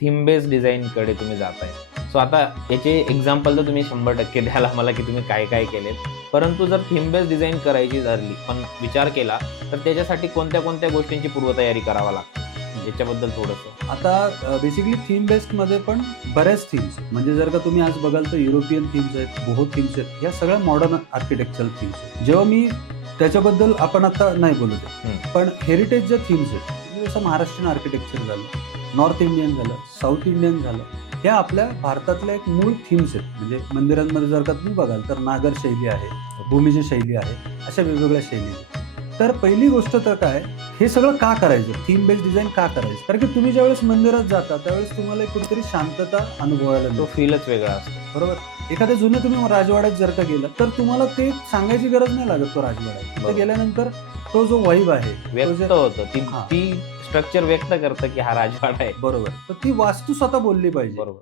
Theme based डिझाईनकडे तुम्ही जाताय. So आता याचे एक्झाम्पल तर तुम्ही 100% द्याल आम्हाला, की तुम्ही काय काय केलेत. परंतु जर थीम बेस्ड डिझाईन करायची ठरली, पण विचार केला, तर त्याच्यासाठी कोणत्या गोष्टींची पूर्वतयारी करावी लागते? याच्याबद्दल थोडंसं. आता बेसिकली थीम बेस्डमध्ये पण बऱ्याच थीम्स आहेत. म्हणजे जर का तुम्ही आज बघाल तर युरोपियन थीम्स आहेत, बोहो थीम्स आहेत. ह्या सगळ्या मॉडर्न आर्किटेक्चरल थीम्स आहेत. जेव्हा मी त्याच्याबद्दल आपण आता नाही बोलत आहे. पण हेरिटेज ज्या थीम्स आहेत, म्हणजे जसं महाराष्ट्रीयन आर्किटेक्चर झालं, नॉर्थ इंडियन झालं, साऊथ इंडियन झालं, ह्या आपल्या भारतातल्या एक मूळ थीम्स आहेत. म्हणजे मंदिरांमध्ये जर का तुम्ही बघाल तर नागर शैली आहे, भूमिजी शैली आहे, अशा वेगवेगळ्या शैली आहेत. तर पहिली गोष्ट तर काय, हे सगळं का करायचं? थीम बेस्ड डिझाईन का करायचं? कारण की तुम्ही ज्यावेळेस मंदिरात जाता त्यावेळेस तुम्हाला एक कुठेतरी शांतता अनुभवायला तो मिळते. फीलच वेगळा असतो. बरोबर. एखाद्या जुन्या तुम्ही राजवाड्यात जर का गेला तर तुम्हाला ते सांगायची गरज नाही लागत तो राजवाडा आहे. तिथे बरोबर. गेल्यानंतर तो जो वाईब आहे, तो व्यक्त जे होतं. ती हां. ती स्ट्रक्चर व्यक्त करतं, की हा राजवाडा आहे. बरोबर. तर ती वास्तू स्वतः बोलली पाहिजे. बरोबर.